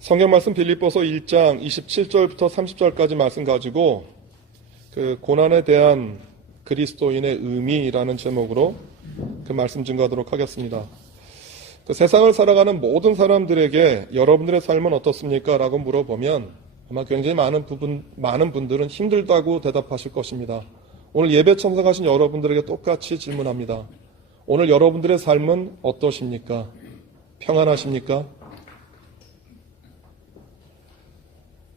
성경 말씀 빌립보서 1장 27절부터 30절까지 말씀 가지고 그 고난에 대한 그리스도인의 의미라는 제목으로 그 말씀 증거하도록 하겠습니다. 그 세상을 살아가는 모든 사람들에게 여러분들의 삶은 어떻습니까? 라고 물어보면 아마 굉장히 많은 분들은 힘들다고 대답하실 것입니다. 오늘 예배 참석하신 여러분들에게 똑같이 질문합니다. 오늘 여러분들의 삶은 어떠십니까? 평안하십니까?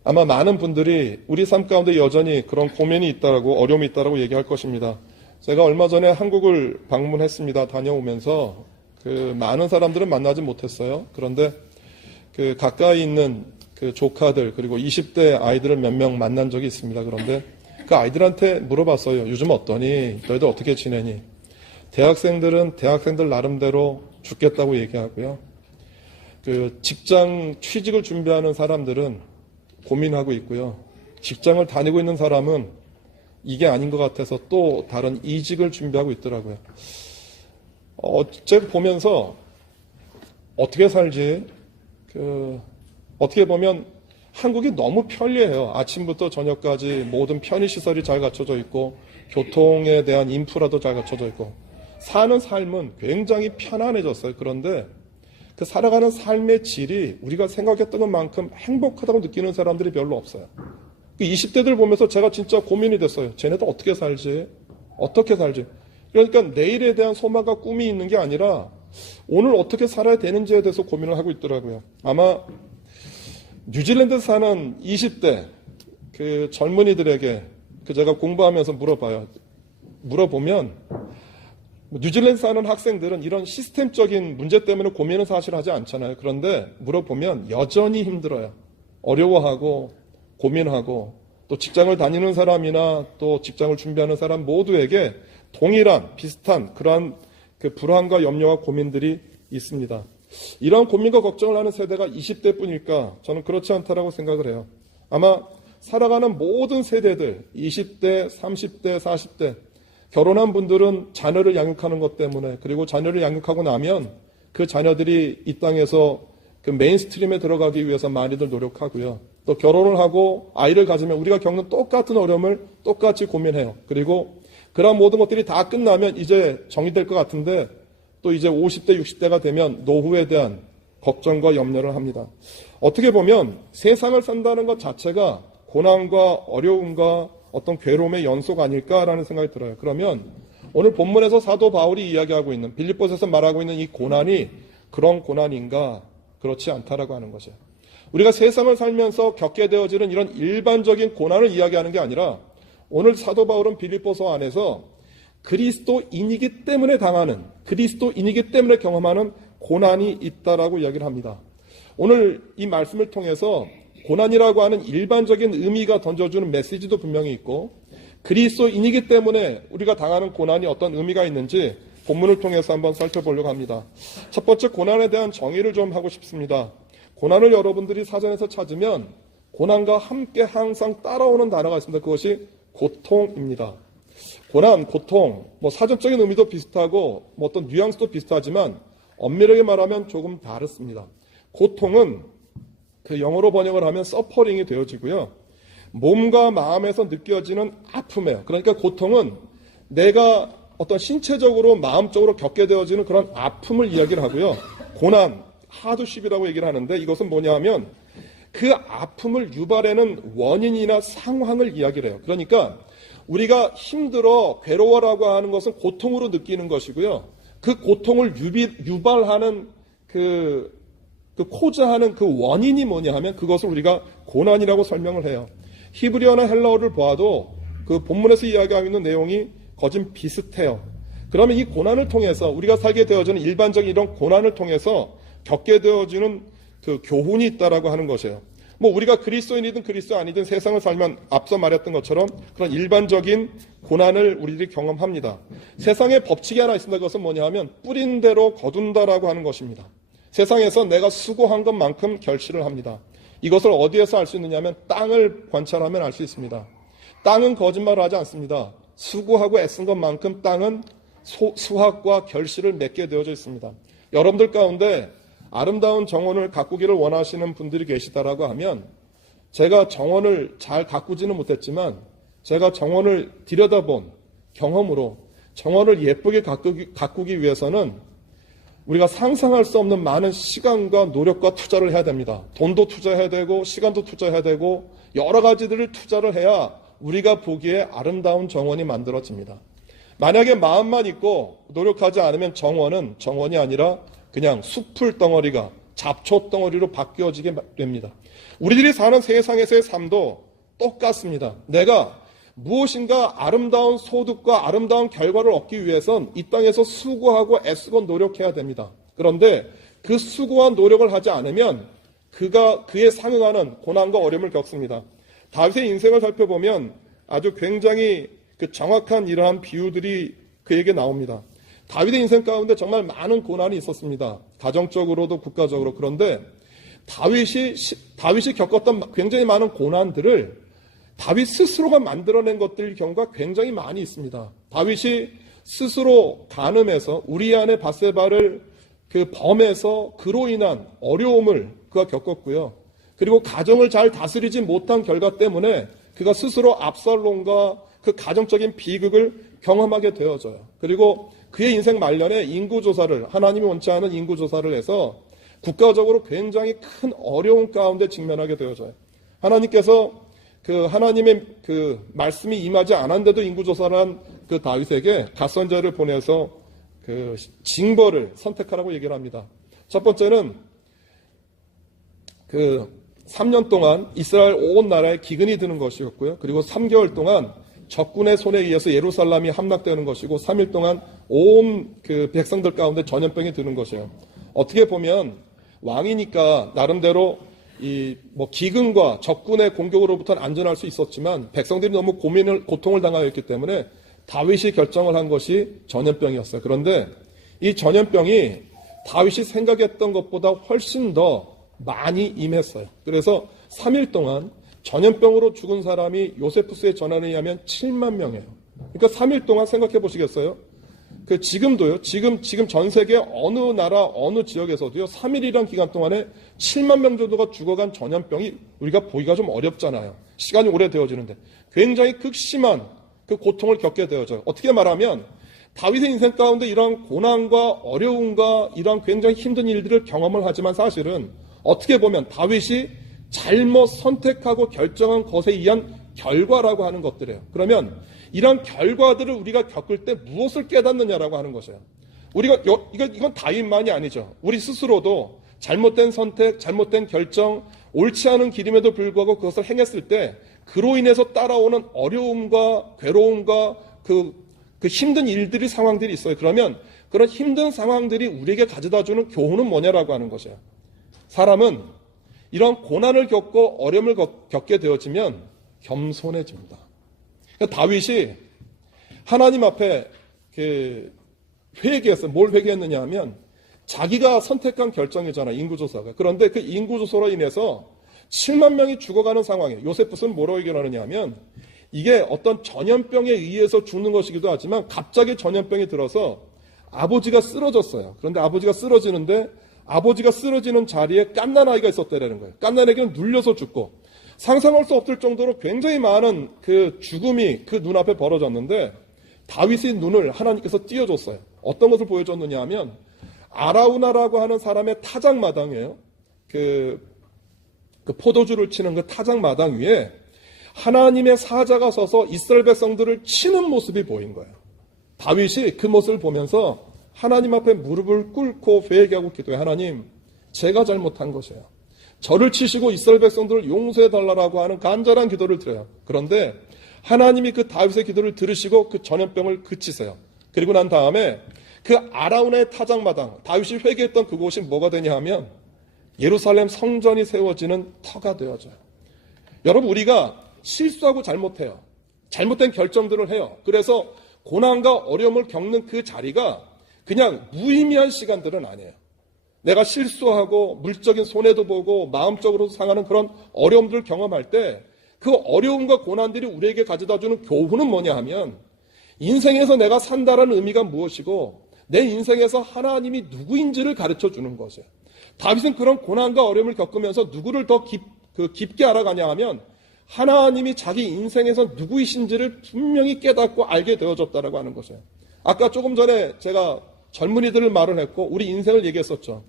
아마 많은 분들이 우리 삶 가운데 여전히 그런 고민이 있다라고, 어려움이 있다라고 얘기할 것입니다. 제가 얼마 전에 한국을 방문했습니다. 다녀오면서 그 많은 사람들은 만나지 못했어요. 그런데 그 가까이 있는 그 조카들 그리고 20대 아이들을 몇 명 만난 적이 있습니다. 그런데 그 아이들한테 물어봤어요. 요즘 어떠니? 너희들 어떻게 지내니? 대학생들은 대학생들 나름대로 죽겠다고 얘기하고요. 그 직장 취직을 준비하는 사람들은 고민하고 있고요. 직장을 다니고 있는 사람은 이게 아닌 것 같아서 또 다른 이직을 준비하고 있더라고요. 제가 보면서 어떻게 살지? 어떻게 보면 한국이 너무 편리해요. 아침부터 저녁까지 모든 편의시설이 잘 갖춰져 있고 교통에 대한 인프라도 잘 갖춰져 있고 사는 삶은 굉장히 편안해졌어요. 그런데 그 살아가는 삶의 질이 우리가 생각했던 것만큼 행복하다고 느끼는 사람들이 별로 없어요. 20대들 보면서 제가 진짜 고민이 됐어요. 쟤네들 어떻게 살지? 어떻게 살지? 그러니까 내일에 대한 소망과 꿈이 있는 게 아니라 오늘 어떻게 살아야 되는지에 대해서 고민을 하고 있더라고요. 아마 뉴질랜드 사는 20대 그 젊은이들에게 제가 공부하면서 물어보면 뉴질랜드 사는 학생들은 이런 시스템적인 문제 때문에 고민은 사실 하지 않잖아요. 그런데 물어보면 여전히 힘들어요. 어려워하고 고민하고 또 직장을 다니는 사람이나 또 직장을 준비하는 사람 모두에게 동일한 비슷한 그러한 그 불안과 염려와 고민들이 있습니다. 이러한 고민과 걱정을 하는 세대가 20대 뿐일까? 저는 그렇지 않다라고 생각을 해요. 아마 살아가는 모든 세대들 20대, 30대, 40대 결혼한 분들은 자녀를 양육하는 것 때문에 그리고 자녀를 양육하고 나면 그 자녀들이 이 땅에서 그 메인스트림에 들어가기 위해서 많이들 노력하고요. 또 결혼을 하고 아이를 가지면 우리가 겪는 똑같은 어려움을 똑같이 고민해요. 그리고 그런 모든 것들이 다 끝나면 이제 정리될 것 같은데 또 이제 50대, 60대가 되면 노후에 대한 걱정과 염려를 합니다. 어떻게 보면 세상을 산다는 것 자체가 고난과 어려움과 어떤 괴로움의 연속 아닐까라는 생각이 들어요. 그러면 오늘 본문에서 사도 바울이 이야기하고 있는 빌립보서에서 말하고 있는 이 고난이 그런 고난인가? 그렇지 않다라고 하는 거죠. 우리가 세상을 살면서 겪게 되어지는 이런 일반적인 고난을 이야기하는 게 아니라 오늘 사도 바울은 빌립보서 안에서 그리스도인이기 때문에 당하는, 그리스도인이기 때문에 경험하는 고난이 있다라고 이야기를 합니다. 오늘 이 말씀을 통해서 고난이라고 하는 일반적인 의미가 던져주는 메시지도 분명히 있고 그리스도인이기 때문에 우리가 당하는 고난이 어떤 의미가 있는지 본문을 통해서 한번 살펴보려고 합니다. 첫 번째 고난에 대한 정의를 좀 하고 싶습니다. 고난을 여러분들이 사전에서 찾으면 고난과 함께 항상 따라오는 단어가 있습니다. 그것이 고통입니다. 고난, 고통, 사전적인 의미도 비슷하고 어떤 뉘앙스도 비슷하지만 엄밀하게 말하면 조금 다릅니다. 고통은 그 영어로 번역을 하면 서퍼링이 되어지고요. 몸과 마음에서 느껴지는 아픔이에요. 그러니까 고통은 내가 어떤 신체적으로 마음적으로 겪게 되어지는 그런 아픔을 이야기를 하고요. 고난, 하드십이라고 얘기를 하는데 이것은 뭐냐 하면 그 아픔을 유발하는 원인이나 상황을 이야기를 해요. 그러니까 우리가 힘들어 괴로워라고 하는 것은 고통으로 느끼는 것이고요. 그 고통을 유발하는 그 코즈하는 그 원인이 뭐냐 하면 그것을 우리가 고난이라고 설명을 해요. 히브리어나 헬라어를 보아도 그 본문에서 이야기하고 있는 내용이 거진 비슷해요. 그러면 이 고난을 통해서 우리가 살게 되어지는 일반적인 이런 고난을 통해서 겪게 되어지는 그 교훈이 있다라고 하는 것이에요. 우리가 그리스도인이든 그리스도 아니든 세상을 살면 앞서 말했던 것처럼 그런 일반적인 고난을 우리들이 경험합니다. 세상에 법칙이 하나 있습니다. 그것은 뭐냐 하면 뿌린 대로 거둔다라고 하는 것입니다. 세상에서 내가 수고한 것만큼 결실을 합니다. 이것을 어디에서 알 수 있느냐 하면 땅을 관찰하면 알 수 있습니다. 땅은 거짓말을 하지 않습니다. 수고하고 애쓴 것만큼 땅은 수확과 결실을 맺게 되어져 있습니다. 여러분들 가운데 아름다운 정원을 가꾸기를 원하시는 분들이 계시다라고 하면 제가 정원을 잘 가꾸지는 못했지만 제가 정원을 들여다본 경험으로 정원을 예쁘게 가꾸기 위해서는 우리가 상상할 수 없는 많은 시간과 노력과 투자를 해야 됩니다. 돈도 투자해야 되고 시간도 투자해야 되고 여러 가지들을 투자를 해야 우리가 보기에 아름다운 정원이 만들어집니다. 만약에 마음만 있고 노력하지 않으면 정원은 정원이 아니라 그냥 숲풀 덩어리가 잡초 덩어리로 바뀌어지게 됩니다. 우리들이 사는 세상에서의 삶도 똑같습니다. 내가 무엇인가 아름다운 소득과 아름다운 결과를 얻기 위해선 이 땅에서 수고하고 애쓰고 노력해야 됩니다. 그런데 그 수고와 노력을 하지 않으면 그에 상응하는 고난과 어려움을 겪습니다. 다윗의 인생을 살펴보면 아주 굉장히 그 정확한 이러한 비유들이 그에게 나옵니다. 다윗의 인생 가운데 정말 많은 고난이 있었습니다. 가정적으로도 국가적으로. 그런데 다윗이 겪었던 굉장히 많은 고난들을 다윗 스스로가 만들어낸 것들 경우가 굉장히 많이 있습니다. 다윗이 스스로 간음해서 우리아의 밧세바를 그 범해서 그로 인한 어려움을 그가 겪었고요. 그리고 가정을 잘 다스리지 못한 결과 때문에 그가 스스로 압살롬과 그 가정적인 비극을 경험하게 되어져요. 그리고 그의 인생 말년에 인구조사를, 하나님이 원치 않은 인구조사를 해서 국가적으로 굉장히 큰 어려움 가운데 직면하게 되어져요. 하나님께서 그 하나님의 그 말씀이 임하지 않았는데도 인구조사를 한 그 다윗에게 갓선자를 보내서 그 징벌을 선택하라고 얘기를 합니다. 첫 번째는 그 3년 동안 이스라엘 온 나라에 기근이 드는 것이었고요. 그리고 3개월 동안 적군의 손에 의해서 예루살렘이 함락되는 것이고 3일 동안 온 그 백성들 가운데 전염병이 드는 것이에요. 어떻게 보면 왕이니까 나름대로 이 뭐 기근과 적군의 공격으로부터는 안전할 수 있었지만 백성들이 너무 고통을 당하였기 때문에 다윗이 결정을 한 것이 전염병이었어요. 그런데 이 전염병이 다윗이 생각했던 것보다 훨씬 더 많이 임했어요. 그래서 3일 동안 전염병으로 죽은 사람이 요세푸스의 전환에 의하면 7만 명이에요. 그러니까 3일 동안 생각해 보시겠어요? 그 지금도요. 지금 전 세계 어느 나라 어느 지역에서도요. 3일이란 기간 동안에 7만 명 정도가 죽어간 전염병이 우리가 보기가 좀 어렵잖아요. 시간이 오래되어지는데 굉장히 극심한 그 고통을 겪게 되어져요. 어떻게 말하면 다윗의 인생 가운데 이러한 고난과 어려움과 이러한 굉장히 힘든 일들을 경험을 하지만 사실은 어떻게 보면 다윗이 잘못 선택하고 결정한 것에 의한 결과라고 하는 것들이에요. 그러면 이런 결과들을 우리가 겪을 때 무엇을 깨닫느냐라고 하는 것이에요. 우리가 이건 다윗만이 아니죠. 우리 스스로도 잘못된 선택, 잘못된 결정, 옳지 않은 길임에도 불구하고 그것을 행했을 때 그로 인해서 따라오는 어려움과 괴로움과 그 힘든 일들이 상황들이 있어요. 그러면 그런 힘든 상황들이 우리에게 가져다주는 교훈은 뭐냐라고 하는 것이에요. 사람은 이런 고난을 겪고 어려움을 겪게 되어지면 겸손해집니다. 그러니까 다윗이 하나님 앞에 회개했어요. 뭘 회개했느냐 하면 자기가 선택한 결정이잖아요. 인구조사가. 그런데 그 인구조사로 인해서 7만 명이 죽어가는 상황이에요. 요세푸스는 뭐라고 얘기를 하느냐 하면 이게 어떤 전염병에 의해서 죽는 것이기도 하지만 갑자기 전염병이 들어서 아버지가 쓰러졌어요. 그런데 아버지가 쓰러지는데 아버지가 쓰러지는 자리에 갓난아이가 있었다라는 거예요. 갓난아이가 눌려서 죽고 상상할 수 없을 정도로 굉장히 많은 그 죽음이 그 눈앞에 벌어졌는데 다윗의 눈을 하나님께서 띄워줬어요. 어떤 것을 보여줬느냐 하면 아라우나라고 하는 사람의 타작마당이에요. 그 포도주를 치는 그 타작마당 위에 하나님의 사자가 서서 이스라엘 백성들을 치는 모습이 보인 거예요. 다윗이 그 모습을 보면서 하나님 앞에 무릎을 꿇고 회개하고 기도해. 하나님, 제가 잘못한 것이에요. 저를 치시고 이스라엘 백성들을 용서해달라고 하는 간절한 기도를 드려요. 그런데 하나님이 그 다윗의 기도를 들으시고 그 전염병을 그치세요. 그리고 난 다음에 그 아라우나의 타작마당, 다윗이 회개했던 그곳이 뭐가 되냐 하면 예루살렘 성전이 세워지는 터가 되어져요. 여러분, 우리가 실수하고 잘못해요. 잘못된 결정들을 해요. 그래서 고난과 어려움을 겪는 그 자리가 그냥 무의미한 시간들은 아니에요. 내가 실수하고 물적인 손해도 보고 마음적으로도 상하는 그런 어려움들을 경험할 때 그 어려움과 고난들이 우리에게 가져다주는 교훈은 뭐냐 하면 인생에서 내가 산다라는 의미가 무엇이고 내 인생에서 하나님이 누구인지를 가르쳐 주는 것이에요. 다윗은 그런 고난과 어려움을 겪으면서 누구를 더 깊게 알아가냐 하면 하나님이 자기 인생에서 누구이신지를 분명히 깨닫고 알게 되어졌다라고 하는 것이에요. 아까 조금 전에 제가 젊은이들을 말을 했고 우리 인생을 얘기했었죠.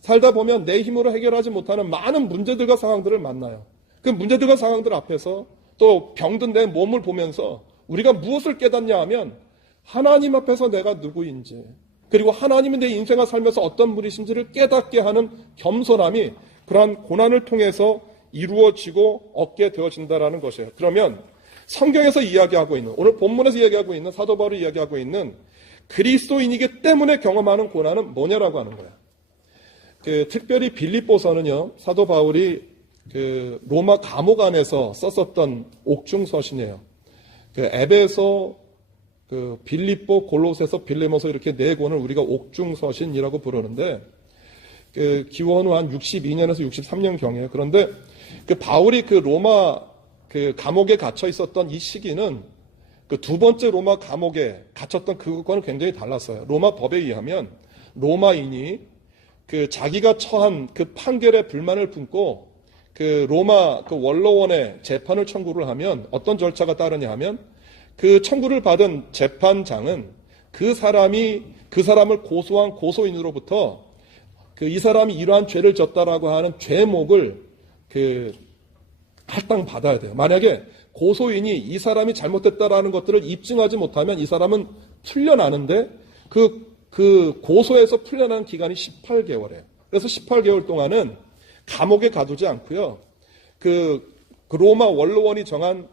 살다 보면 내 힘으로 해결하지 못하는 많은 문제들과 상황들을 만나요. 그 문제들과 상황들 앞에서 또 병든 내 몸을 보면서 우리가 무엇을 깨닫냐 하면 하나님 앞에서 내가 누구인지, 그리고 하나님이 내 인생을 살면서 어떤 분이신지를 깨닫게 하는 겸손함이 그러한 고난을 통해서 이루어지고 얻게 되어진다라는 것이에요. 그러면 성경에서 이야기하고 있는, 오늘 본문에서 이야기하고 있는, 사도 바울이 이야기하고 있는 그리스도인이기 때문에 경험하는 고난은 뭐냐라고 하는 거예요. 특별히 빌립보서는요, 사도 바울이 로마 감옥 안에서 썼었던 옥중서신이에요. 에베소, 빌립보, 골로새서, 빌레몬서 이렇게 네 권을 우리가 옥중서신이라고 부르는데 기원 후 한 62년에서 63년 경이에요. 그런데 바울이 로마 감옥에 갇혀 있었던 이 시기는 두 번째 로마 감옥에 갇혔던 그것과는 굉장히 달랐어요. 로마 법에 의하면 로마인이 자기가 처한 판결에 불만을 품고 로마 원로원에 재판을 청구를 하면 어떤 절차가 따르냐 하면 청구를 받은 재판장은 그 사람을 고소한 고소인으로부터 이 사람이 이러한 죄를 졌다라고 하는 죄목을 할당받아야 돼요. 만약에 고소인이 이 사람이 잘못됐다라는 것들을 입증하지 못하면 이 사람은 풀려나는데 그 고소에서 풀려나는 기간이 18개월이에요. 그래서 18개월 동안은 감옥에 가두지 않고요. 로마 원로원이 정한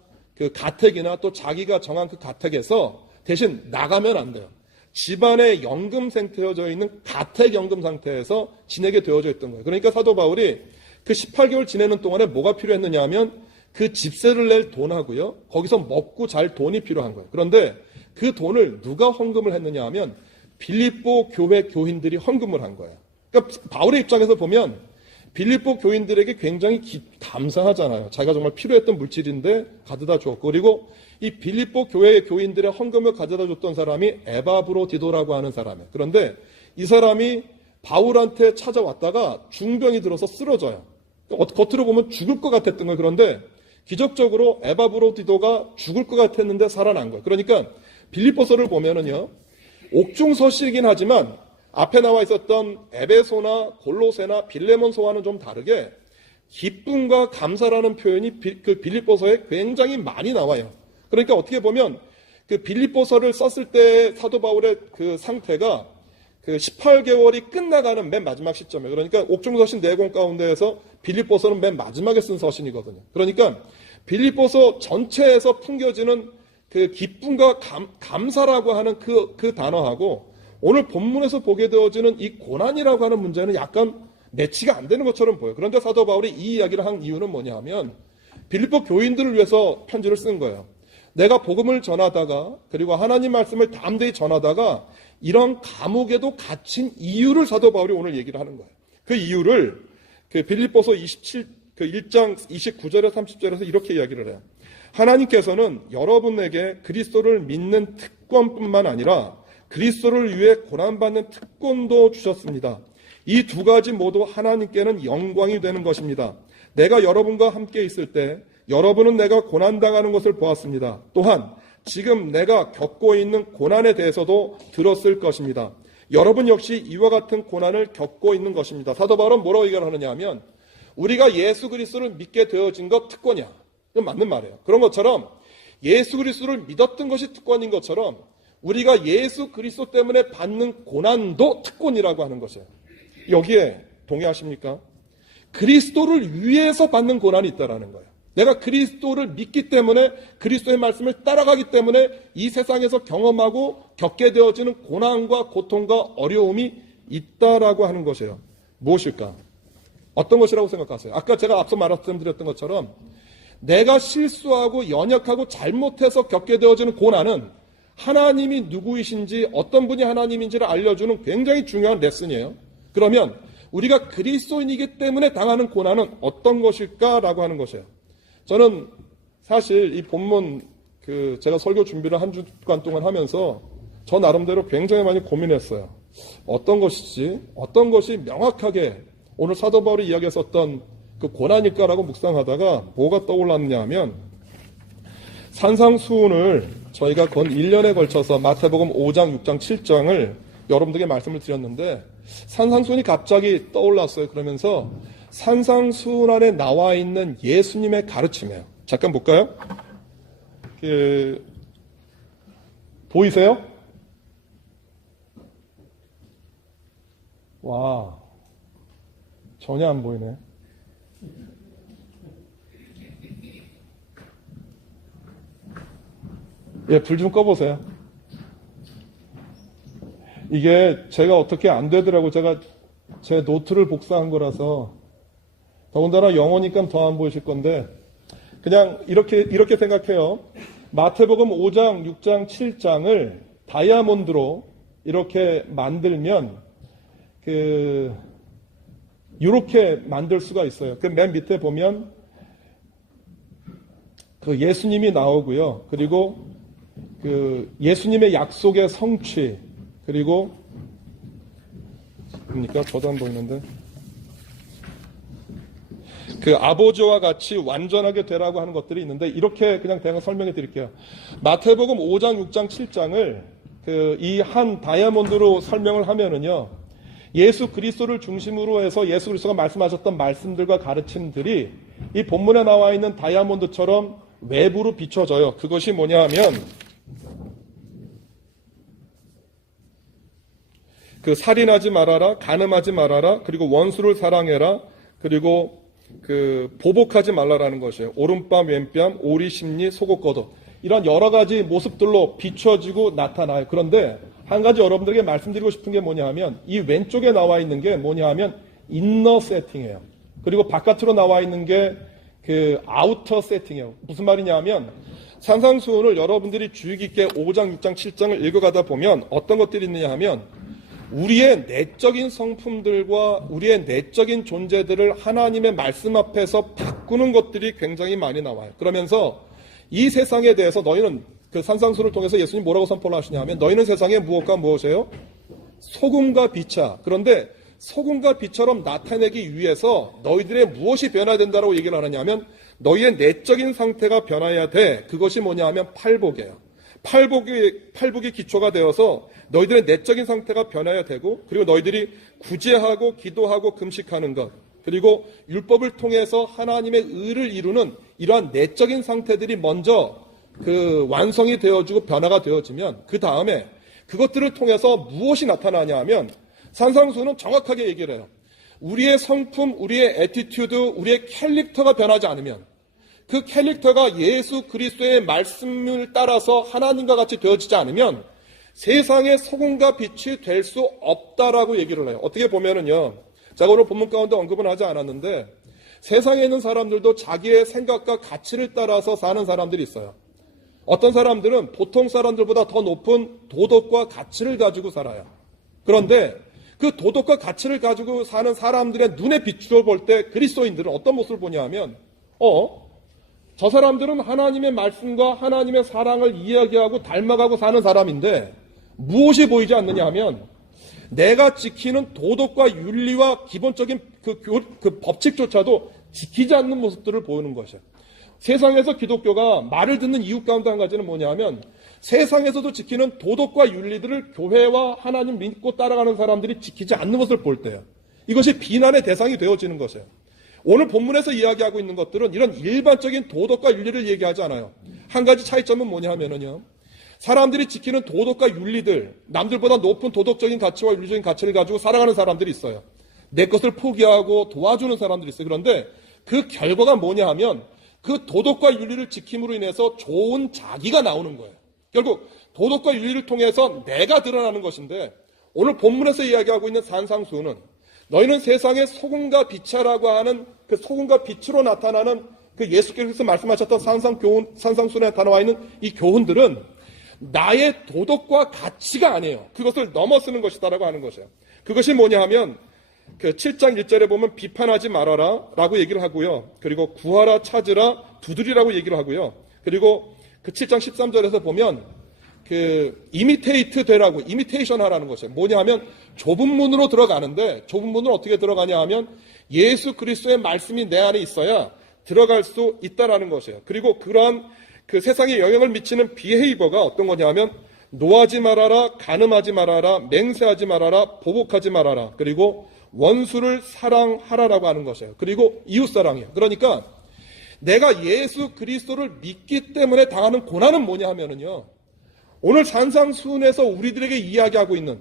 가택이나 또 자기가 정한 가택에서 대신 나가면 안 돼요. 집안에 연금생태어져 있는 가택연금 상태에서 지내게 되어져 있던 거예요. 그러니까 사도 바울이 18개월 지내는 동안에 뭐가 필요했느냐 하면 집세를 낼 돈하고요. 거기서 먹고 잘 돈이 필요한 거예요. 그런데 그 돈을 누가 헌금을 했느냐 하면 빌립보 교회 교인들이 헌금을 한 거예요. 그러니까 바울의 입장에서 보면 빌립보 교인들에게 굉장히 감사하잖아요. 자기가 정말 필요했던 물질인데 가져다 주었고, 그리고 이 빌립보 교회의 교인들의 헌금을 가져다 줬던 사람이 에바브로디도라고 하는 사람이에요. 그런데 이 사람이 바울한테 찾아왔다가 중병이 들어서 쓰러져요. 겉으로 보면 죽을 것 같았던 거예요. 그런데 기적적으로 에바브로디도가 죽을 것 같았는데 살아난 거예요. 그러니까 빌립보서를 보면은요, 옥중서시이긴 하지만 앞에 나와 있었던 에베소나 골로새나 빌레몬서와는 좀 다르게 기쁨과 감사라는 표현이 빌립보서에 굉장히 많이 나와요. 그러니까 어떻게 보면 빌립보서를 썼을 때 사도 바울의 상태가 18개월이 끝나가는 맨 마지막 시점이에요. 그러니까 옥중서신 4권 가운데에서 빌립보서는 맨 마지막에 쓴 서신이거든요. 그러니까 빌립보서 전체에서 풍겨지는 기쁨과 감사라고 하는 그 단어하고 오늘 본문에서 보게 되어지는 이 고난이라고 하는 문제는 약간 매치가 안 되는 것처럼 보여요. 그런데 사도 바울이 이 이야기를 한 이유는 뭐냐 하면 빌립보 교인들을 위해서 편지를 쓴 거예요. 내가 복음을 전하다가 그리고 하나님 말씀을 담대히 전하다가 이런 감옥에도 갇힌 이유를 사도 바울이 오늘 얘기를 하는 거예요. 그 이유를 빌립보서 1장 29절에서 30절에서 이렇게 이야기를 해요. 하나님께서는 여러분에게 그리스도를 믿는 특권뿐만 아니라 그리스도를 위해 고난받는 특권도 주셨습니다. 이 두 가지 모두 하나님께는 영광이 되는 것입니다. 내가 여러분과 함께 있을 때 여러분은 내가 고난당하는 것을 보았습니다. 또한 지금 내가 겪고 있는 고난에 대해서도 들었을 것입니다. 여러분 역시 이와 같은 고난을 겪고 있는 것입니다. 사도 바울은 뭐라고 얘기를 하느냐 하면 우리가 예수 그리스도를 믿게 되어진 것 특권이야. 이건 맞는 말이에요. 그런 것처럼 예수 그리스도를 믿었던 것이 특권인 것처럼 우리가 예수 그리스도 때문에 받는 고난도 특권이라고 하는 것이에요. 여기에 동의하십니까? 그리스도를 위해서 받는 고난이 있다라는 거예요. 내가 그리스도를 믿기 때문에 그리스도의 말씀을 따라가기 때문에 이 세상에서 경험하고 겪게 되어지는 고난과 고통과 어려움이 있다라고 하는 것이에요. 무엇일까? 어떤 것이라고 생각하세요? 아까 제가 앞서 말씀드렸던 것처럼 내가 실수하고 연약하고 잘못해서 겪게 되어지는 고난은 하나님이 누구이신지 어떤 분이 하나님인지를 알려주는 굉장히 중요한 레슨이에요. 그러면 우리가 그리스도인이기 때문에 당하는 고난은 어떤 것일까라고 하는 것이에요. 저는 사실 이 본문 제가 설교 준비를 한 주간 동안 하면서 저 나름대로 굉장히 많이 고민했어요. 어떤 것이지? 어떤 것이 명확하게 오늘 사도 바울이 이야기했었던 그 고난일까라고 묵상하다가 뭐가 떠올랐냐 하면 산상수훈을 저희가 건 1년에 걸쳐서 마태복음 5장, 6장, 7장을 여러분들에게 말씀을 드렸는데 산상수훈이 갑자기 떠올랐어요. 그러면서 산상수훈 안에 나와 있는 예수님의 가르침이에요. 잠깐 볼까요? 보이세요? 와, 전혀 안 보이네. 예, 불 좀 꺼보세요. 이게 제가 어떻게 안 되더라고. 제가 제 노트를 복사한 거라서 더군다나 영어니까 더 안 보이실 건데 그냥 이렇게 생각해요. 마태복음 5장, 6장, 7장을 다이아몬드로 이렇게 만들면 이렇게 만들 수가 있어요. 그 맨 밑에 보면 그 예수님이 나오고요. 그리고 그 예수님의 약속의 성취, 그리고 그러니까 저도 안 보이는데 그 아버지와 같이 완전하게 되라고 하는 것들이 있는데 이렇게 그냥 대강 설명해 드릴게요. 마태복음 5장, 6장, 7장을 이 한 다이아몬드로 설명을 하면은요. 예수 그리스도를 중심으로 해서 예수 그리스도가 말씀하셨던 말씀들과 가르침들이 이 본문에 나와 있는 다이아몬드처럼 외부로 비춰져요. 그것이 뭐냐 하면 그 살인하지 말아라, 간음하지 말아라, 그리고 원수를 사랑해라, 그리고 그 보복하지 말라라는 것이에요. 오른뺨, 왼뺨, 오리, 심리, 속옷 겉옷. 이런 여러 가지 모습들로 비춰지고 나타나요. 그런데 한 가지 여러분들에게 말씀드리고 싶은 게 뭐냐 하면 이 왼쪽에 나와 있는 게 뭐냐 하면 인너 세팅이에요. 그리고 바깥으로 나와 있는 게 그 아우터 세팅이에요. 무슨 말이냐 하면 산상수훈을 여러분들이 주의 깊게 5장, 6장, 7장을 읽어가다 보면 어떤 것들이 있느냐 하면 우리의 내적인 성품들과 우리의 내적인 존재들을 하나님의 말씀 앞에서 바꾸는 것들이 굉장히 많이 나와요. 그러면서 이 세상에 대해서 너희는 그 산상수훈을 통해서 예수님 뭐라고 선포를 하시냐 하면 너희는 세상에 무엇과 무엇이에요? 소금과 빛이야. 그런데 소금과 빛처럼 나타내기 위해서 너희들의 무엇이 변화해야 된다고 얘기를 하느냐 하면 너희의 내적인 상태가 변화해야 돼. 그것이 뭐냐 하면 팔복이에요. 팔복이 기초가 되어서 너희들의 내적인 상태가 변화해야 되고 그리고 너희들이 구제하고 기도하고 금식하는 것 그리고 율법을 통해서 하나님의 의를 이루는 이러한 내적인 상태들이 먼저 그 완성이 되어지고 변화가 되어지면 그 다음에 그것들을 통해서 무엇이 나타나냐 하면 산상수훈은 정확하게 얘기를 해요. 우리의 성품, 우리의 애티튜드, 우리의 캐릭터가 변하지 않으면 그 캐릭터가 예수 그리스도의 말씀을 따라서 하나님과 같이 되어지지 않으면 세상의 소금과 빛이 될 수 없다라고 얘기를 해요. 어떻게 보면은요. 제가 오늘 본문 가운데 언급은 하지 않았는데 세상에 있는 사람들도 자기의 생각과 가치를 따라서 사는 사람들이 있어요. 어떤 사람들은 보통 사람들보다 더 높은 도덕과 가치를 가지고 살아요. 그런데 그 도덕과 가치를 가지고 사는 사람들의 눈에 비추어 볼 때 그리스도인들은 어떤 모습을 보냐 하면 저 사람들은 하나님의 말씀과 하나님의 사랑을 이야기하고 닮아가고 사는 사람인데 무엇이 보이지 않느냐 하면 내가 지키는 도덕과 윤리와 기본적인 그 법칙조차도 지키지 않는 모습들을 보이는 것이에요. 세상에서 기독교가 말을 듣는 이유 가운데 한 가지는 뭐냐 하면 세상에서도 지키는 도덕과 윤리들을 교회와 하나님 믿고 따라가는 사람들이 지키지 않는 것을 볼 때요. 이것이 비난의 대상이 되어지는 것이에요. 오늘 본문에서 이야기하고 있는 것들은 이런 일반적인 도덕과 윤리를 얘기하지 않아요. 한 가지 차이점은 뭐냐 하면은요. 사람들이 지키는 도덕과 윤리들, 남들보다 높은 도덕적인 가치와 윤리적인 가치를 가지고 살아가는 사람들이 있어요. 내 것을 포기하고 도와주는 사람들이 있어요. 그런데 그 결과가 뭐냐 하면 그 도덕과 윤리를 지킴으로 인해서 좋은 자기가 나오는 거예요. 결국 도덕과 윤리를 통해서 내가 드러나는 것인데 오늘 본문에서 이야기하고 있는 산상수훈은 너희는 세상의 소금과 빛이라고 하는 그 소금과 빛으로 나타나는 그 예수께서 말씀하셨던 산상수훈에 나타나와 있는 이 교훈들은 나의 도덕과 가치가 아니에요. 그것을 넘어서는 것이다라고 하는 것이에요. 그것이 뭐냐 하면 그 7장 1절에 보면 비판하지 말아라 라고 얘기를 하고요. 그리고 구하라 찾으라 두드리라고 얘기를 하고요. 그리고 그 7장 13절에서 보면 이미테이트 되라고, 이미테이션 하라는 것이에요. 뭐냐 하면 좁은 문으로 들어가는데, 좁은 문으로 어떻게 들어가냐 하면 예수 그리스도의 말씀이 내 안에 있어야 들어갈 수 있다라는 것이에요. 그리고 그러한 세상에 영향을 미치는 비헤이버가 어떤 거냐 하면 노하지 말아라, 간음하지 말아라, 맹세하지 말아라, 보복하지 말아라, 그리고 원수를 사랑하라라고 하는 것이에요. 그리고 이웃사랑이에요. 그러니까 내가 예수 그리스도를 믿기 때문에 당하는 고난은 뭐냐 하면은요, 오늘 산상수훈에서 우리들에게 이야기하고 있는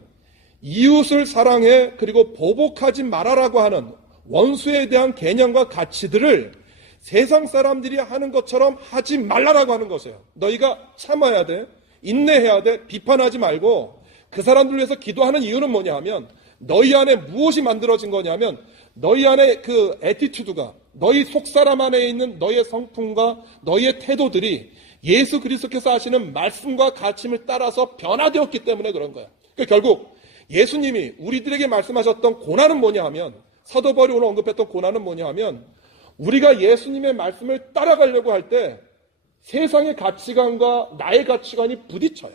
이웃을 사랑해, 그리고 보복하지 말아라고 하는 원수에 대한 개념과 가치들을 세상 사람들이 하는 것처럼 하지 말라라고 하는 것이에요. 너희가 참아야 돼, 인내해야 돼, 비판하지 말고 그 사람들 위해서 기도하는 이유는 뭐냐 하면 너희 안에 무엇이 만들어진 거냐면 너희 안에 그 애티튜드가, 너희 속사람 안에 있는 너희의 성품과 너희의 태도들이 예수 그리스도께서 하시는 말씀과 가르침을 따라서 변화되었기 때문에 그런 거야. 그러니까 결국 예수님이 우리들에게 말씀하셨던 고난은 뭐냐 하면, 사도 바울이 오늘 언급했던 고난은 뭐냐 하면 우리가 예수님의 말씀을 따라가려고 할 때 세상의 가치관과 나의 가치관이 부딪혀요.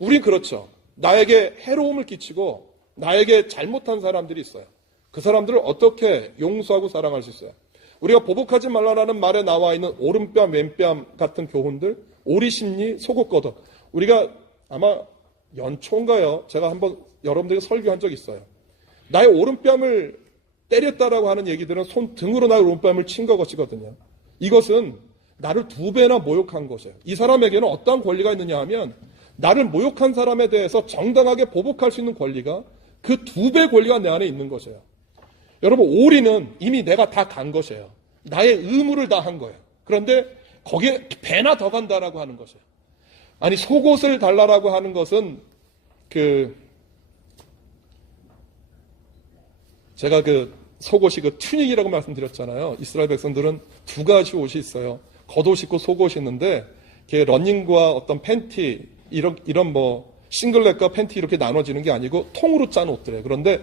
우린 그렇죠. 나에게 해로움을 끼치고 나에게 잘못한 사람들이 있어요. 그 사람들을 어떻게 용서하고 사랑할 수 있어요? 우리가 보복하지 말라라는 말에 나와 있는 오른뺨, 왼뺨 같은 교훈들, 오리심리, 속옷거덕. 우리가 아마 연초인가요? 제가 한번 여러분들에게 설교한 적이 있어요. 나의 오른뺨을 때렸다라고 하는 얘기들은 손등으로 나의 오른뺨을 친 것이거든요. 이것은 나를 2배나 모욕한 것이에요. 이 사람에게는 어떠한 권리가 있느냐 하면 나를 모욕한 사람에 대해서 정당하게 보복할 수 있는 권리가 그 2배 권리가 내 안에 있는 것이에요. 여러분, 오리는 이미 내가 다 간 것이에요. 나의 의무를 다 한 거예요. 그런데 거기에 배나 더 간다라고 하는 것이에요. 아니, 속옷을 달라라고 하는 것은 제가 속옷이 튜닉이라고 말씀드렸잖아요. 이스라엘 백성들은 2가지 옷이 있어요. 겉옷이 있고 속옷이 있는데 러닝과 어떤 팬티 이런 싱글렛과 팬티 이렇게 나눠지는 게 아니고 통으로 짠 옷들이에요. 그런데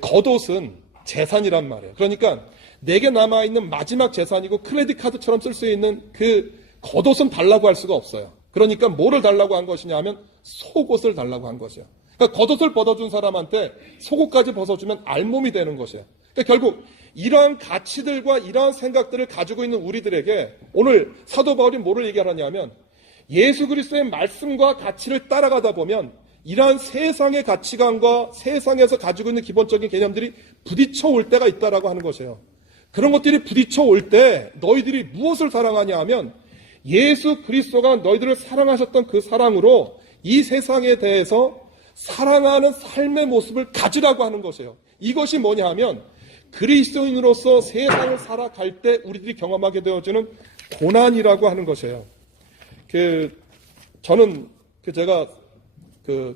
겉옷은 재산이란 말이에요. 그러니까 내게 남아있는 마지막 재산이고 크레딧 카드처럼 쓸 수 있는 그 겉옷은 달라고 할 수가 없어요. 그러니까 뭐를 달라고 한 것이냐 하면 속옷을 달라고 한 것이에요. 그러니까 겉옷을 벗어준 사람한테 속옷까지 벗어주면 알몸이 되는 것이에요. 그러니까 결국 이러한 가치들과 이러한 생각들을 가지고 있는 우리들에게 오늘 사도 바울이 뭐를 얘기하느냐면 예수 그리스도의 말씀과 가치를 따라가다 보면 이러한 세상의 가치관과 세상에서 가지고 있는 기본적인 개념들이 부딪혀 올 때가 있다라고 하는 것이에요. 그런 것들이 부딪혀 올 때 너희들이 무엇을 사랑하냐 하면 예수 그리스도가 너희들을 사랑하셨던 그 사랑으로 이 세상에 대해서 사랑하는 삶의 모습을 가지라고 하는 것이에요. 이것이 뭐냐 하면 그리스도인으로서 세상을 살아갈 때 우리들이 경험하게 되어지는 고난이라고 하는 것이에요. 저는 제가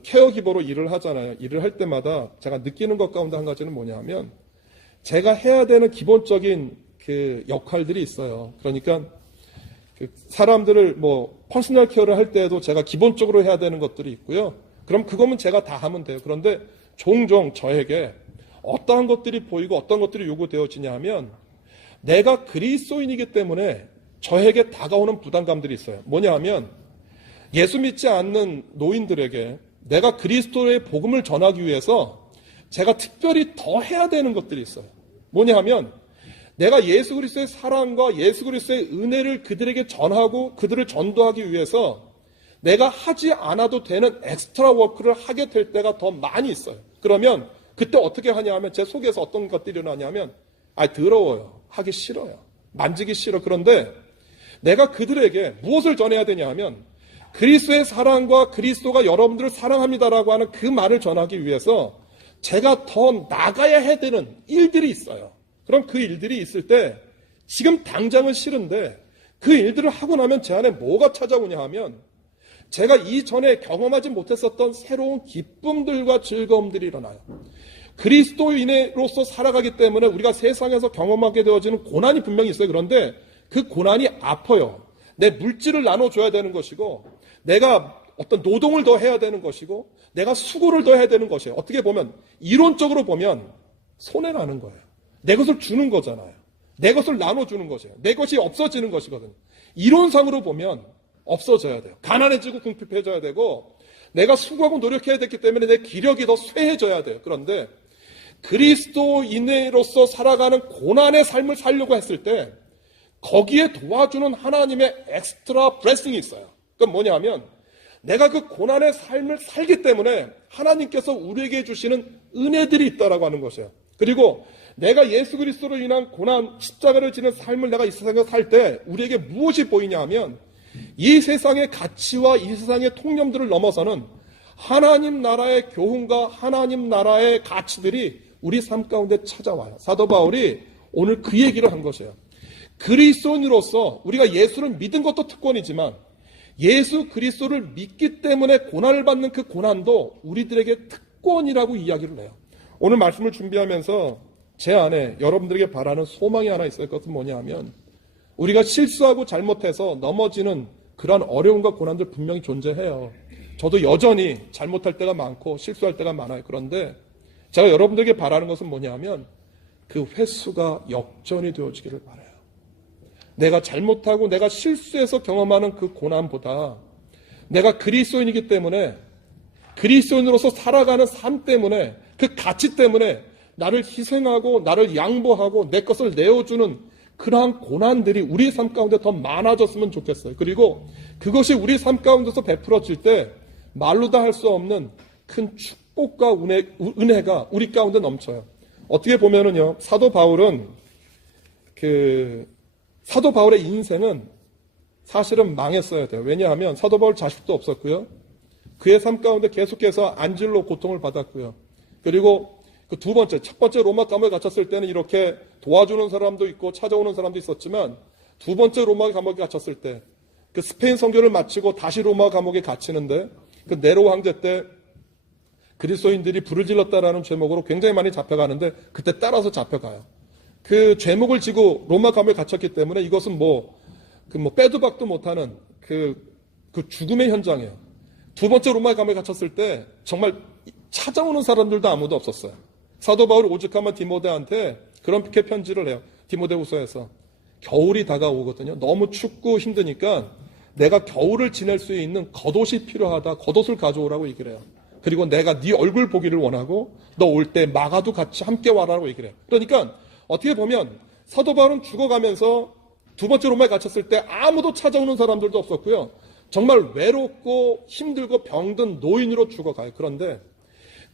케어기버로 일을 하잖아요. 일을 할 때마다 제가 느끼는 것 가운데 한 가지는 뭐냐 하면 제가 해야 되는 기본적인 역할들이 있어요. 그러니까 사람들을 퍼스널 케어를 할 때에도 제가 기본적으로 해야 되는 것들이 있고요. 그럼 그거면 제가 다 하면 돼요. 그런데 종종 저에게 어떠한 것들이 보이고 어떤 것들이 요구되어지냐 하면 내가 그리스도인이기 때문에 저에게 다가오는 부담감들이 있어요. 뭐냐 하면 예수 믿지 않는 노인들에게 내가 그리스도의 복음을 전하기 위해서 제가 특별히 더 해야 되는 것들이 있어요. 뭐냐 하면 내가 예수 그리스도의 사랑과 예수 그리스도의 은혜를 그들에게 전하고 그들을 전도하기 위해서 내가 하지 않아도 되는 엑스트라 워크를 하게 될 때가 더 많이 있어요. 그러면 그때 어떻게 하냐 하면 제 속에서 어떤 것들이 일어나냐면 더러워요. 하기 싫어요. 만지기 싫어. 그런데 내가 그들에게 무엇을 전해야 되냐 하면 그리스도의 사랑과 그리스도가 여러분들을 사랑합니다라고 하는 그 말을 전하기 위해서 제가 더 나가야 해야 되는 일들이 있어요. 그럼 그 일들이 있을 때 지금 당장은 싫은데 그 일들을 하고 나면 제 안에 뭐가 찾아오냐 하면 제가 이전에 경험하지 못했었던 새로운 기쁨들과 즐거움들이 일어나요. 그리스도인으로서 살아가기 때문에 우리가 세상에서 경험하게 되어지는 고난이 분명히 있어요. 그런데 그 고난이 아파요. 내 물질을 나눠줘야 되는 것이고 내가 어떤 노동을 더 해야 되는 것이고 내가 수고를 더 해야 되는 것이에요. 어떻게 보면 이론적으로 보면 손해나는 거예요. 내 것을 주는 거잖아요. 내 것을 나눠주는 것이에요. 내 것이 없어지는 것이거든요. 이론상으로 보면 없어져야 돼요. 가난해지고 궁핍해져야 되고 내가 수고하고 노력해야 됐기 때문에 내 기력이 더 쇠해져야 돼요. 그런데 그리스도인으로서 살아가는 고난의 삶을 살려고 했을 때 거기에 도와주는 하나님의 엑스트라 블레싱이 있어요. 그건 뭐냐면 내가 그 고난의 삶을 살기 때문에 하나님께서 우리에게 주시는 은혜들이 있다라고 하는 것이에요. 그리고 내가 예수 그리스도로 인한 고난, 십자가를 지는 삶을 내가 이 세상에서 살 때 우리에게 무엇이 보이냐 하면 이 세상의 가치와 이 세상의 통념들을 넘어서는 하나님 나라의 교훈과 하나님 나라의 가치들이 우리 삶 가운데 찾아와요. 사도 바울이 오늘 그 얘기를 한 것이에요. 그리스도인으로서 우리가 예수를 믿은 것도 특권이지만 예수 그리스도를 믿기 때문에 고난을 받는 그 고난도 우리들에게 특권이라고 이야기를 해요. 오늘 말씀을 준비하면서 제 안에 여러분들에게 바라는 소망이 하나 있어요. 그것은 뭐냐 하면 우리가 실수하고 잘못해서 넘어지는 그러한 어려움과 고난들 분명히 존재해요. 저도 여전히 잘못할 때가 많고 실수할 때가 많아요. 그런데 제가 여러분들에게 바라는 것은 뭐냐 하면 그 횟수가 역전이 되어지기를 바라요. 내가 잘못하고 내가 실수해서 경험하는 그 고난보다 내가 그리스도인이기 때문에 그리스도인으로서 살아가는 삶 때문에 그 가치 때문에 나를 희생하고 나를 양보하고 내 것을 내어주는 그러한 고난들이 우리 삶 가운데 더 많아졌으면 좋겠어요. 그리고 그것이 우리 삶 가운데서 베풀어질 때 말로 다 할 수 없는 큰 축복과 은혜가 우리 가운데 넘쳐요. 어떻게 보면은요, 사도 바울의 인생은 사실은 망했어야 돼요. 왜냐하면 사도 바울 자식도 없었고요. 그의 삶 가운데 계속해서 안질로 고통을 받았고요. 그리고 그 첫 번째 로마 감옥에 갇혔을 때는 이렇게 도와주는 사람도 있고 찾아오는 사람도 있었지만 두 번째 로마 감옥에 갇혔을 때 그 스페인 선교를 마치고 다시 로마 감옥에 갇히는데 그 네로 황제 때 그리스도인들이 불을 질렀다라는 죄목으로 굉장히 많이 잡혀가는데 그때 따라서 잡혀가요. 그 죄목을 지고 로마 감옥에 갇혔기 때문에 이것은 빼도 박도 못하는 그 죽음의 현장이에요. 두 번째 로마 감옥에 갇혔을 때 정말 찾아오는 사람들도 아무도 없었어요. 사도 바울이 오죽하면 디모데한테 그렇게 편지를 해요. 디모데후서에서 겨울이 다가오거든요. 너무 춥고 힘드니까 내가 겨울을 지낼 수 있는 겉옷이 필요하다. 겉옷을 가져오라고 얘기를 해요. 그리고 내가 네 얼굴 보기를 원하고 너 올 때 마가도 같이 함께 와라고 얘기를 해요. 그러니까 어떻게 보면 사도 바울은 죽어가면서 두 번째 로마에 갇혔을 때 아무도 찾아오는 사람들도 없었고요. 정말 외롭고 힘들고 병든 노인으로 죽어가요. 그런데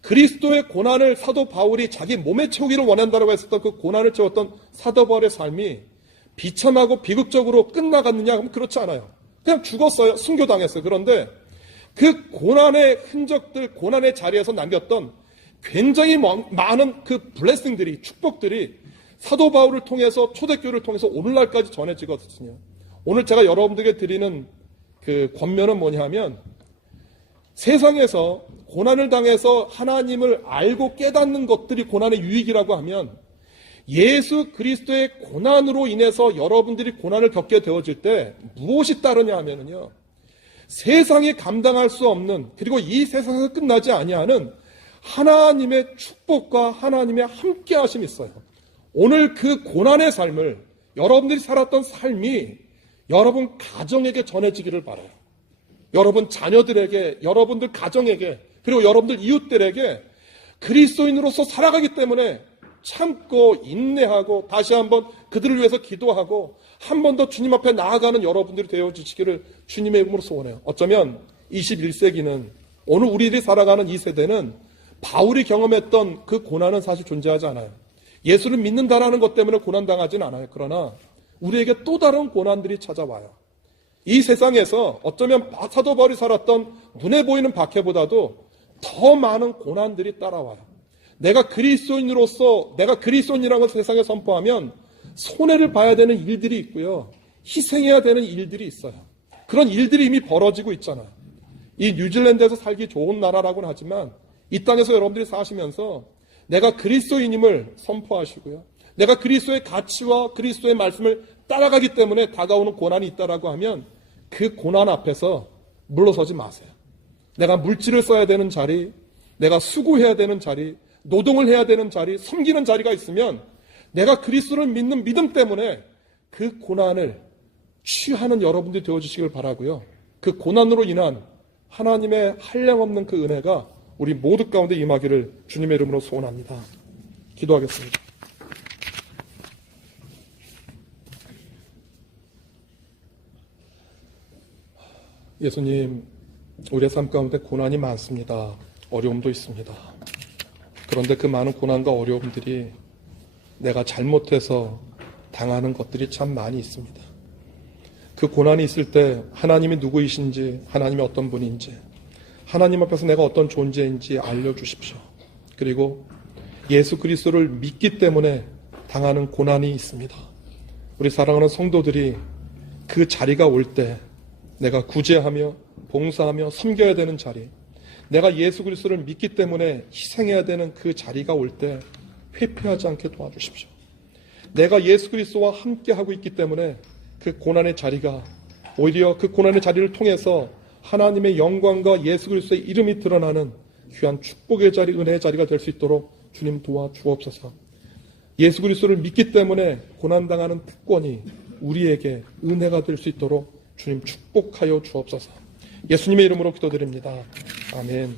그리스도의 고난을 사도 바울이 자기 몸에 채우기를 원한다고 했었던 그 고난을 채웠던 사도 바울의 삶이 비참하고 비극적으로 끝나갔느냐 하면 그렇지 않아요. 그냥 죽었어요. 순교당했어요. 그런데 그 고난의 흔적들, 고난의 자리에서 남겼던 굉장히 많은 그 블레싱들이, 축복들이 사도 바울을 통해서 초대교회를 통해서 오늘날까지 전해지거든요. 오늘 제가 여러분들에게 드리는 그 권면은 뭐냐 하면 세상에서 고난을 당해서 하나님을 알고 깨닫는 것들이 고난의 유익이라고 하면 예수 그리스도의 고난으로 인해서 여러분들이 고난을 겪게 되어질 때 무엇이 따르냐 하면요, 세상이 감당할 수 없는, 그리고 이 세상에서 끝나지 아니하는 하나님의 축복과 하나님의 함께 하심이 있어요. 오늘 그 고난의 삶을, 여러분들이 살았던 삶이 여러분 가정에게 전해지기를 바라요. 여러분 자녀들에게, 여러분들 가정에게, 그리고 여러분들 이웃들에게 그리스도인으로서 살아가기 때문에 참고 인내하고 다시 한번 그들을 위해서 기도하고 한 번 더 주님 앞에 나아가는 여러분들이 되어주시기를 주님의 이름으로 소원해요. 어쩌면 21세기는, 오늘 우리들이 살아가는 이 세대는 바울이 경험했던 그 고난은 사실 존재하지 않아요. 예수를 믿는다라는 것 때문에 고난당하지는 않아요. 그러나 우리에게 또 다른 고난들이 찾아와요. 이 세상에서 어쩌면 사도 바울이 살았던 눈에 보이는 박해보다도 더 많은 고난들이 따라와요. 내가 그리스도인으로서, 내가 그리스도인이라는 걸 세상에 선포하면 손해를 봐야 되는 일들이 있고요, 희생해야 되는 일들이 있어요. 그런 일들이 이미 벌어지고 있잖아요. 이 뉴질랜드에서 살기 좋은 나라라고는 하지만 이 땅에서 여러분들이 사시면서 내가 그리스도인임을 선포하시고요, 내가 그리스도의 가치와 그리스도의 말씀을 따라가기 때문에 다가오는 고난이 있다라고 하면 그 고난 앞에서 물러서지 마세요. 내가 물질을 써야 되는 자리, 내가 수고해야 되는 자리, 노동을 해야 되는 자리, 섬기는 자리가 있으면 내가 그리스도를 믿는 믿음 때문에 그 고난을 취하는 여러분들이 되어주시길 바라고요. 그 고난으로 인한 하나님의 한량없는 그 은혜가 우리 모두 가운데 임하기를 주님의 이름으로 소원합니다. 기도하겠습니다. 예수님, 우리의 삶 가운데 고난이 많습니다. 어려움도 있습니다. 그런데 그 많은 고난과 어려움들이 내가 잘못해서 당하는 것들이 참 많이 있습니다. 그 고난이 있을 때 하나님이 누구이신지, 하나님이 어떤 분인지, 하나님 앞에서 내가 어떤 존재인지 알려주십시오. 그리고 예수 그리스도를 믿기 때문에 당하는 고난이 있습니다. 우리 사랑하는 성도들이 그 자리가 올 때 내가 구제하며 봉사하며 섬겨야 되는 자리, 내가 예수 그리스도를 믿기 때문에 희생해야 되는 그 자리가 올 때 회피하지 않게 도와주십시오. 내가 예수 그리스도와 함께하고 있기 때문에 그 고난의 자리가 오히려 그 고난의 자리를 통해서 하나님의 영광과 예수 그리스도의 이름이 드러나는 귀한 축복의 자리, 은혜의 자리가 될 수 있도록 주님 도와주옵소서. 예수 그리스도를 믿기 때문에 고난당하는 특권이 우리에게 은혜가 될 수 있도록 주님 축복하여 주옵소서. 예수님의 이름으로 기도드립니다. 아멘.